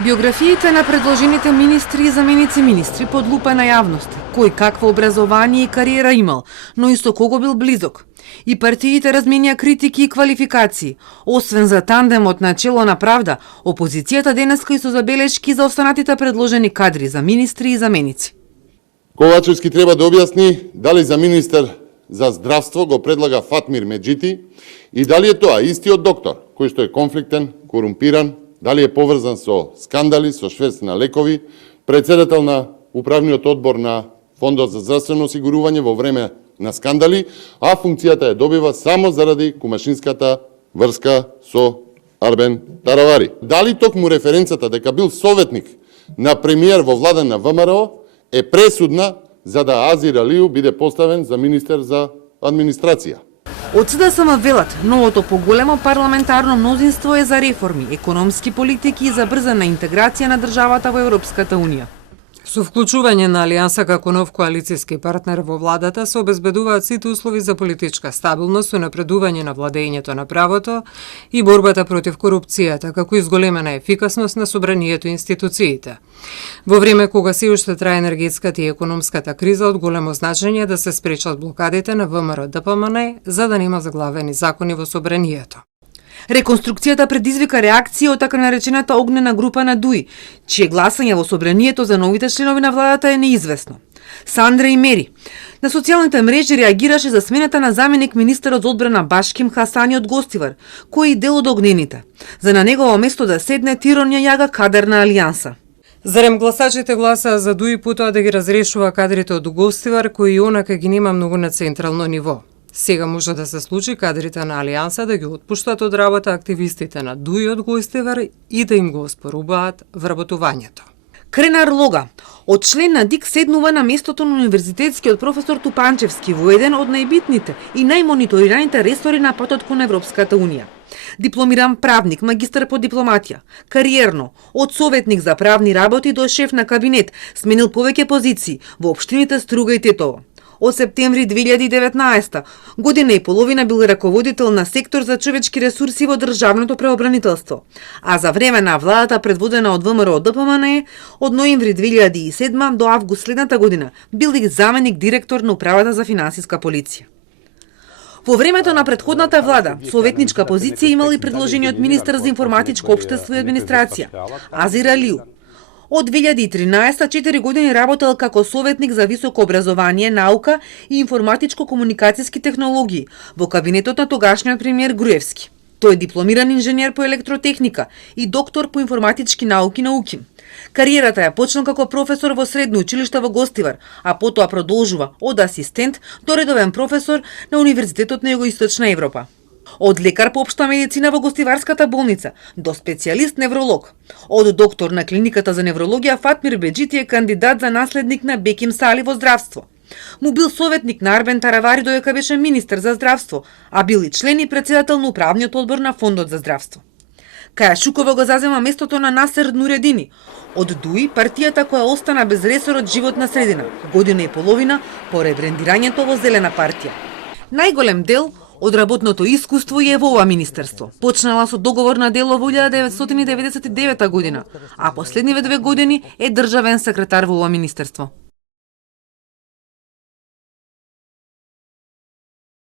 Биографиите на предложените министри и заменици министри под лупа на јавност. Кој какво образование и кариера имал, но и со кого бил близок. И партиите разменија критики и квалификации. Освен за тандемот на чело на правда, опозицијата денеска и со забелешки за останатите предложени кадри за министри и заменици. Ковачевски треба да објасни дали за министер за здравство го предлага Фатмир Меджити и дали е тоа истиот доктор кој што е конфликтен, корумпиран, дали е поврзан со скандали, со шверц на лекови, председател на управниот одбор на Фондот за здравствено осигурување во време на скандали, а функцијата ја добива само заради кумашинската врска со Арбен Таравари. Дали токму референцата дека бил советник на премиер во влада на ВМРО е пресудна за да Азир Алију биде поставен за министер за администрација? Од СДСМ велат, новото поголемо парламентарно мнозинство е за реформи, економски политики и за брзана интеграција на државата во Европската Унија. Со вклучување на Алијанса како нов коалицијски партнер во владата се обезбедуваат сите услови за политичка стабилност, унапредување на владењето на правото и борбата против корупцијата, како и зголемена ефикасност на собранието и институциите. Во време кога се уште трае енергетската и економската криза, од големо значење да се спречат блокадите на ВМРО ДПМН за да нема заглавени закони во собранието. Реконструкцијата предизвика реакција од така наречената огнена група на ДУИ, чие гласање во собранието за новите членови на владата е неизвестно. Сандра и Мери на социјалните мрежи реагираше за смената на заменик министерот за одбрана Башким Хасани од Гостивар, кој е дел од огнените, за на негово место да седне Тиронја Јага, кадар на Алијанса. Зарем гласачите гласаа за ДУИ потоа да ги разрешува кадрите од Гостивар, кои и онака ги нема многу на централно ниво. Сега може да се случи кадрите на Алијанса да ги отпуштат од работа активистите на ДУИ од Гостивар и да им го оспоруваат вработувањето. Кренар Лога, од член на ДИК седнува на местото на универзитетскиот професор Тупанчевски во еден од најбитните и најмониторираните ресори на патот кон Европската Унија. Дипломиран правник, магистар по дипломатија, кариерно, од советник за правни работи до шеф на кабинет, сменил повеќе позиции во општините Струга и Тетово. Од септември 2019 година и половина бил раководител на сектор за човечки ресурси во државното преобранителство, а за време на владата предводена од ВМРО ДПМН од ноември 2007 до август следната година бил и заменик директор на управата за финансиска полиција. Во времето на претходната влада, советничка позиција имал и предложениот министер за информатичко општество и администрација, Азир Алију. Од 2013 4 години работел како советник за високо образование, наука и информатичко-комуникацијски технологии во кабинетот на тогашниот премиер Груевски. Тој е дипломиран инженер по електротехника и доктор по информатички науки. Кариерата ја почнал како професор во средно училиште во Гостивар, а потоа продолжува од асистент до редовен професор на Универзитетот на Југоисточна Европа. Од лекар по општа медицина во Гостиварската болница до специјалист невролог. Од доктор на клиниката за неврологија Фатмир Меджити е кандидат за наследник на Беким Сали во здравство. Му бил советник на Арбен Таравари додека беше министер за здравство, а бил и член и председател на управниот одбор на Фондот за здравство. Каја Шукова го зазема местото на Насер Нуредини. Од ДУИ, партијата која остана без ресор од животна средина, година и половина по ребрендирањето во Зелена партија. Најголем дел од работното искуство е во ова министерство. Почнала со договор на дело во 1999 година, а последниве 2 години е државен секретар во ова министерство.